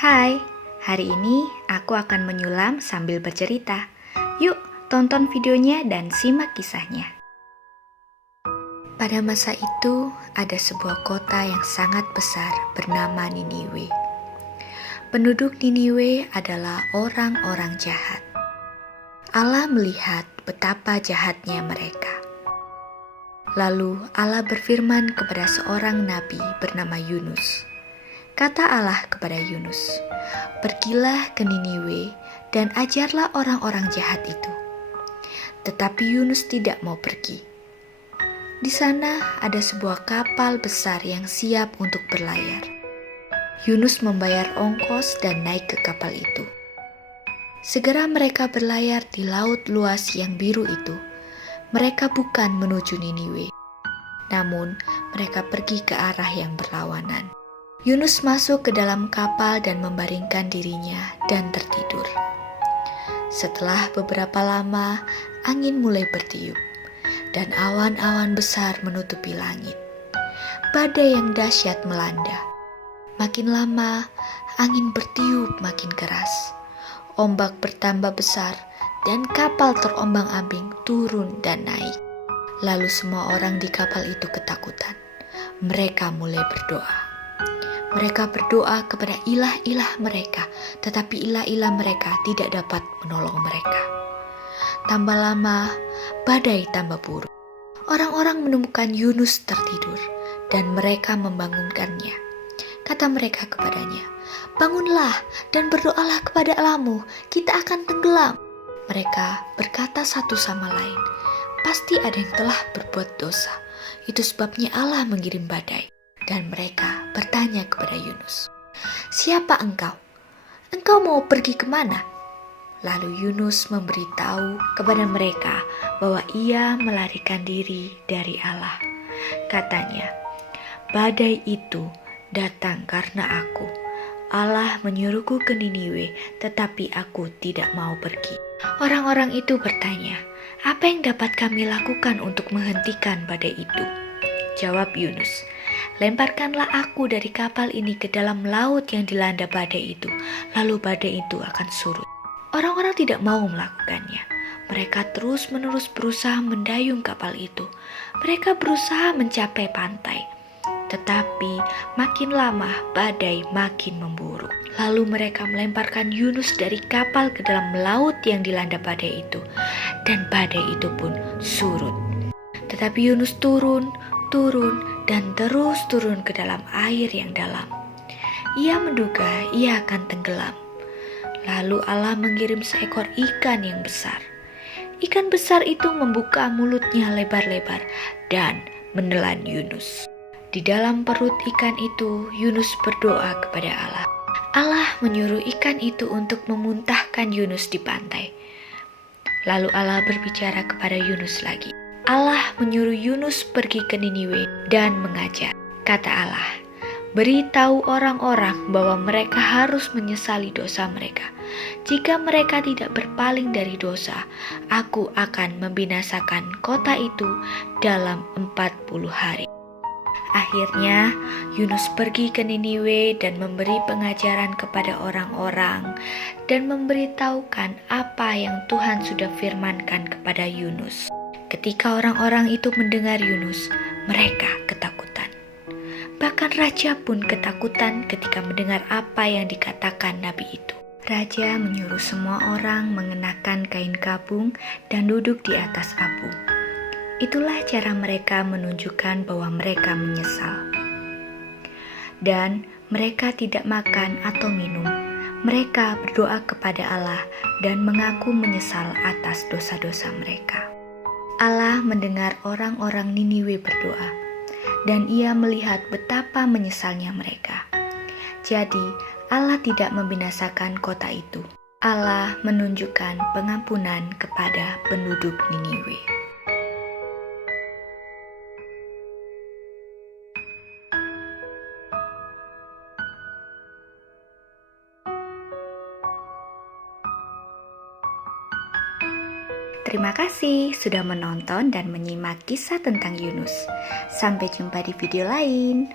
Hai, hari ini aku akan menyulam sambil bercerita. Yuk, tonton videonya dan simak kisahnya. Pada masa itu, ada sebuah kota yang sangat besar bernama Niniwe. Penduduk Niniwe adalah orang-orang jahat. Allah melihat betapa jahatnya mereka. Lalu Allah berfirman kepada seorang nabi bernama Yunus. Kata Allah kepada Yunus, "Pergilah ke Niniwe dan ajarlah orang-orang jahat itu." Tetapi Yunus tidak mau pergi. Di sana ada sebuah kapal besar yang siap untuk berlayar. Yunus membayar ongkos dan naik ke kapal itu. Segera mereka berlayar di laut luas yang biru itu. Mereka bukan menuju Niniwe, namun mereka pergi ke arah yang berlawanan. Yunus masuk ke dalam kapal dan membaringkan dirinya dan tertidur. Setelah beberapa lama, angin mulai bertiup dan awan-awan besar menutupi langit. Badai yang dahsyat melanda. Makin lama, angin bertiup makin keras. Ombak bertambah besar dan kapal terombang-ambing turun dan naik. Lalu semua orang di kapal itu ketakutan. Mereka mulai berdoa. Mereka berdoa kepada ilah-ilah mereka, tetapi ilah-ilah mereka tidak dapat menolong mereka. Tambah lama, badai tambah buruk. Orang-orang menemukan Yunus tertidur, dan mereka membangunkannya. Kata mereka kepadanya, "Bangunlah dan berdoalah kepada Allahmu, kita akan tenggelam." Mereka berkata satu sama lain, "Pasti ada yang telah berbuat dosa, itu sebabnya Allah mengirim badai." Dan mereka bertanya kepada Yunus, "Siapa engkau? Engkau mau pergi kemana?" Lalu Yunus memberitahu kepada mereka bahwa ia melarikan diri dari Allah. Katanya, "Badai itu datang karena aku. Allah menyuruhku ke Niniwe, tetapi aku tidak mau pergi." Orang-orang itu bertanya, "Apa yang dapat kami lakukan untuk menghentikan badai itu?" Jawab Yunus, "Lemparkanlah aku dari kapal ini ke dalam laut yang dilanda badai itu, lalu badai itu akan surut." Orang-orang tidak mau melakukannya. Mereka terus-menerus berusaha mendayung kapal itu. Mereka berusaha mencapai pantai. Tetapi makin lama badai makin memburuk. Lalu mereka melemparkan Yunus dari kapal ke dalam laut yang dilanda badai itu. Dan badai itu pun surut. Tetapi Yunus turun, dan terus turun ke dalam air yang dalam. Ia menduga ia akan tenggelam. Lalu Allah mengirim seekor ikan yang besar. Ikan besar itu membuka mulutnya lebar-lebar dan menelan Yunus. Di dalam perut ikan itu, Yunus berdoa kepada Allah. Allah menyuruh ikan itu untuk memuntahkan Yunus di pantai. Lalu Allah berbicara kepada Yunus lagi. Allah menyuruh Yunus pergi ke Niniwe dan mengajar. Kata Allah, "Beritahu orang-orang bahwa mereka harus menyesali dosa mereka. Jika mereka tidak berpaling dari dosa, aku akan membinasakan kota itu dalam 40 hari. Akhirnya Yunus pergi ke Niniwe dan memberi pengajaran kepada orang-orang dan memberitahukan apa yang Tuhan sudah firmankan kepada Yunus. Ketika orang-orang itu mendengar Yunus, mereka ketakutan. Bahkan raja pun ketakutan ketika mendengar apa yang dikatakan nabi itu. Raja menyuruh semua orang mengenakan kain kabung dan duduk di atas abu. Itulah cara mereka menunjukkan bahwa mereka menyesal. Dan mereka tidak makan atau minum. Mereka berdoa kepada Allah dan mengaku menyesal atas dosa-dosa mereka. Allah mendengar orang-orang Niniwe berdoa, dan ia melihat betapa menyesalnya mereka. Jadi Allah tidak membinasakan kota itu. Allah menunjukkan pengampunan kepada penduduk Niniwe. Terima kasih sudah menonton dan menyimak kisah tentang Yunus. Sampai jumpa di video lain.